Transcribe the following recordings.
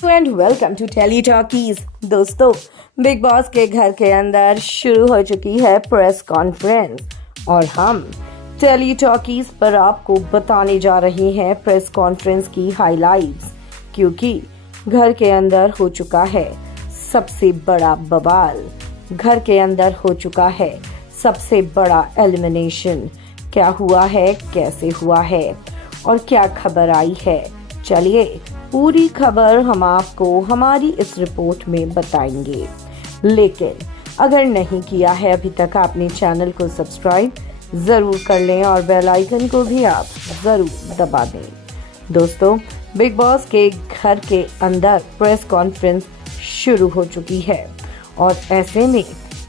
And welcome to Tele Talkies. दोस्तों, Bigg Boss के घर के अंदर शुरू हो चुकी है प्रेस कॉन्फ्रेंस और हम टेली टॉकीज पर आपको बताने जा रहे हैं प्रेस कॉन्फ्रेंस की हाइलाइट्स, क्योंकि घर के अंदर हो चुका है सबसे बड़ा बवाल। घर के अंदर हो चुका है सबसे बड़ा एलिमिनेशन। क्या हुआ है, कैसे हुआ है और क्या खबर आई है, चलिए पूरी खबर हम आपको हमारी इस रिपोर्ट में बताएंगे। लेकिन अगर नहीं किया है अभी तक आपने चैनल को सब्सक्राइब जरूर कर लें और बेल आइकन को भी आप जरूर दबा दें। दोस्तों, बिग बॉस के घर के अंदर प्रेस कॉन्फ्रेंस शुरू हो चुकी है और ऐसे में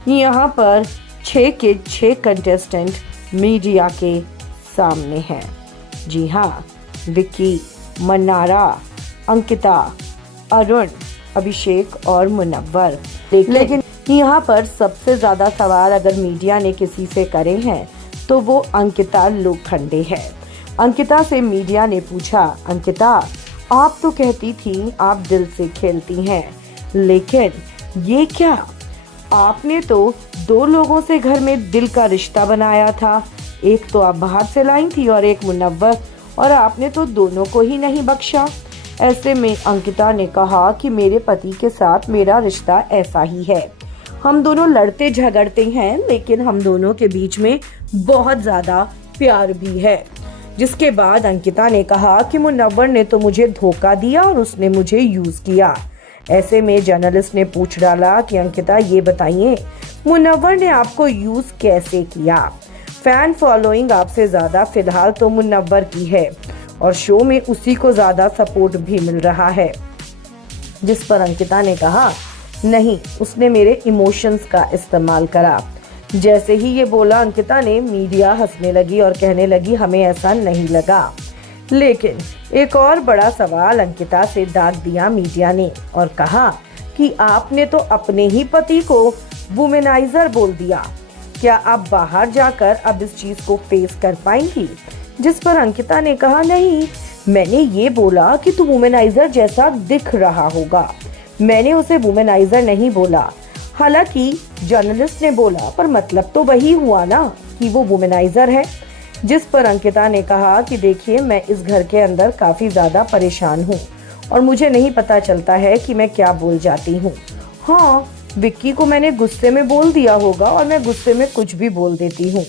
यहाँ पर 6 के 6 कंटेस्टेंट मीडिया के सामने हैं। जी हाँ, विक्की, मन्नारा, अंकिता, अरुण, अभिषेक और मुनव्वर। लेकिन यहाँ पर सबसे ज्यादा सवाल अगर मीडिया ने किसी से करे हैं तो वो अंकिता लोखंडे है। अंकिता से मीडिया ने पूछा, अंकिता आप तो कहती थी आप दिल से खेलती हैं, लेकिन ये क्या, आपने तो 2 लोगों से घर में दिल का रिश्ता बनाया था। एक तो आप बाहर से लाई थी और एक मुनव्वर, और आपने तो दोनों को ही नहीं बख्शा। ऐसे में अंकिता ने कहा कि मेरे पति के साथ मेरा रिश्ता ऐसा ही है, हम दोनों लड़ते झगड़ते हैं, लेकिन हम दोनों के बीच में बहुत ज्यादा प्यार भी है। जिसके बाद अंकिता ने कहा कि मुनव्वर ने तो मुझे धोखा दिया और उसने मुझे यूज किया। ऐसे में जर्नलिस्ट ने पूछ डाला कि अंकिता ये बताइए, मुनव्वर ने आपको यूज कैसे किया? फैन फॉलोइंग आपसे ज्यादा फिलहाल तो मुनव्वर की है और शो में उसी को ज्यादा सपोर्ट भी मिल रहा है। जिस पर अंकिता ने कहा, नहीं, उसने मेरे इमोशंस का इस्तेमाल करा। जैसे ही ये बोला अंकिता ने, मीडिया हंसने लगी और कहने लगी हमें ऐसा नहीं लगा। लेकिन एक और बड़ा सवाल अंकिता से दाग दिया मीडिया ने और कहा कि आपने तो अपने ही पति को वुमेनाइजर बोल दिया, क्या आप बाहर जाकर अब इस चीज को फेस कर पाएंगी? जिस पर अंकिता ने कहा, नहीं, मैंने ये बोला कि तू वुमेनाइजर जैसा दिख रहा होगा, मैंने उसे वुमेनाइजर नहीं बोला। हालांकि जर्नलिस्ट ने बोला, पर मतलब तो वही हुआ ना कि वो वुमेनाइजर है। जिस पर अंकिता ने कहा कि देखिए, मैं इस घर के अंदर काफी ज्यादा परेशान हूँ और मुझे नहीं पता चलता है कि मैं क्या बोल जाती हूँ। हाँ, विक्की को मैंने गुस्से में बोल दिया होगा और मैं गुस्से में कुछ भी बोल देती हूँ।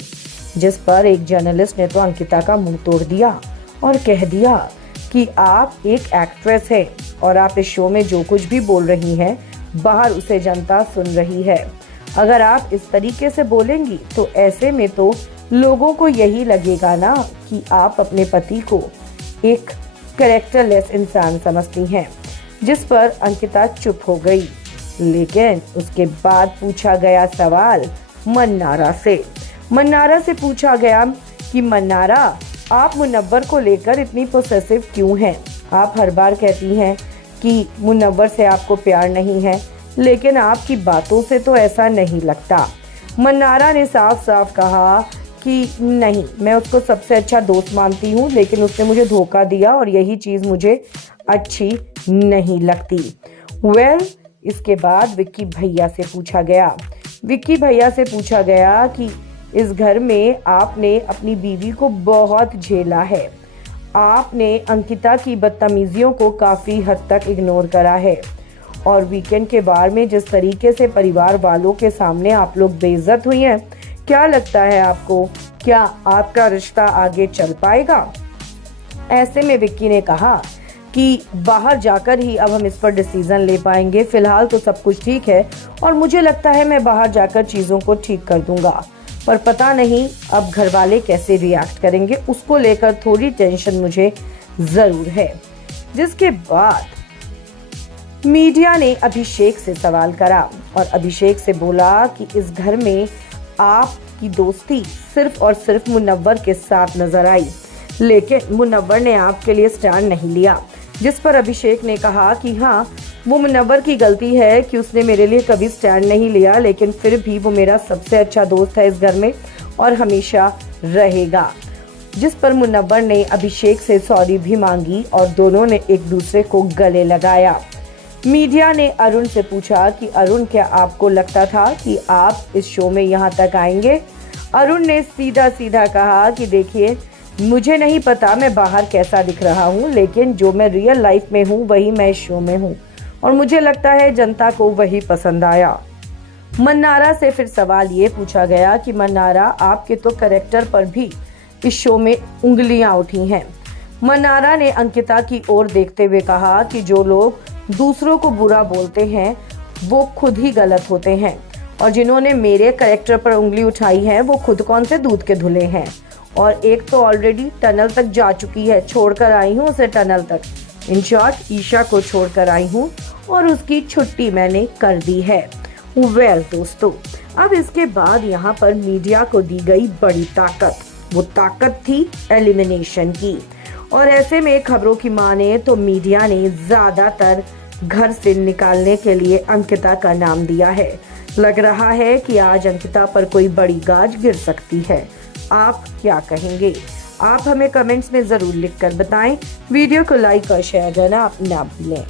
जिस पर एक जर्नलिस्ट ने तो अंकिता का मुंह तोड़ दिया और कह दिया कि आप एक एक्ट्रेस है और आप इस शो में जो कुछ भी बोल रही हैं, बाहर उसे जनता सुन रही है। अगर आप इस तरीके से बोलेंगी तो ऐसे में तो लोगों को यही लगेगा ना कि आप अपने पति को एक कैरेक्टरलेस इंसान समझती हैं। जिस पर अंकिता चुप हो गई। लेकिन उसके बाद पूछा गया सवाल मन्नारा से पूछा गया कि मन्नारा, आप मुनव्वर को लेकर इतनी पोसेसिव क्यों हैं? आप हर बार कहती हैं कि मुनव्वर से आपको प्यार नहीं है, लेकिन आपकी बातों से तो ऐसा नहीं लगता। मन्नारा ने साफ साफ कहा कि नहीं, मैं उसको सबसे अच्छा दोस्त मानती हूँ, लेकिन उसने मुझे धोखा दिया और यही चीज़ मुझे अच्छी नहीं लगती। इसके बाद विक्की भैया से पूछा गया कि इस घर में आपने अपनी बीवी को बहुत झेला है, आपने अंकिता की बदतमीजियों को काफ़ी हद तक इग्नोर करा है और वीकेंड के बार में जिस तरीके से परिवार वालों के सामने आप लोग बेइज्जत हुई हैं, क्या लगता है आपको, क्या आपका रिश्ता आगे चल पाएगा? ऐसे में विक्की ने कहा कि बाहर जाकर ही अब हम इस पर डिसीजन ले पाएंगे, फिलहाल तो सब कुछ ठीक है और मुझे लगता है मैं बाहर जाकर चीज़ों को ठीक कर दूंगा, पर पता नहीं अब घर वाले कैसे रिएक्ट करेंगे, उसको लेकर थोड़ी टेंशन मुझे ज़रूर है। जिसके बाद मीडिया ने अभिषेक से सवाल करा और अभिषेक से बोला कि इस घर में आपकी दोस्ती सिर्फ और सिर्फ मुनव्वर के साथ नजर आई, लेकिन मुनव्वर ने आपके लिए स्टैंड नहीं लिया। जिस पर अभिषेक ने कहा कि हाँ, वो मुनव्वर की गलती है कि उसने मेरे लिए कभी स्टैंड नहीं लिया, लेकिन फिर भी वो मेरा सबसे अच्छा दोस्त है इस घर में और हमेशा रहेगा। जिस पर मुनव्वर ने अभिषेक से सॉरी भी मांगी और दोनों ने एक दूसरे को गले लगाया। मीडिया ने अरुण से पूछा कि अरुण, क्या आपको लगता था कि आप इस शो में यहाँ तक आएंगे? अरुण ने सीधा सीधा कहा कि देखिए, मुझे नहीं पता मैं बाहर कैसा दिख रहा हूँ, लेकिन जो मैं रियल लाइफ में हूँ वही मैं इस शो में हूँ और मुझे लगता है जनता को वही पसंद आया। मन्नारा से फिर सवाल ये पूछा गया कि मन्नारा, आपके तो कैरेक्टर पर भी इस शो में उंगलियां उठी हैं। मन्नारा ने अंकिता की ओर देखते हुए कहा कि जो लोग दूसरों को बुरा बोलते हैं वो खुद ही गलत होते हैं और जिन्होंने मेरे कैरेक्टर पर उंगली उठाई है वो खुद कौन से दूध के धुले हैं, और एक तो ऑलरेडी टनल तक जा चुकी है, छोड़कर आई हूँ उसे टनल तक। इन शॉर्ट, ईशा को छोड़कर आई हूँ और उसकी छुट्टी मैंने कर दी है। वेल दोस्तों, अब इसके बाद यहाँ पर मीडिया को दी गई बड़ी ताकत। वो ताकत थी एलिमिनेशन की, और ऐसे में खबरों की माने तो मीडिया ने ज्यादातर घर से निकालने के लिए अंकिता का नाम दिया है। लग रहा है कि आज अंकिता पर कोई बड़ी गाज गिर सकती है। आप क्या कहेंगे? आप हमें कमेंट्स में जरूर लिखकर बताएं। वीडियो को लाइक और शेयर करना ना भूलें।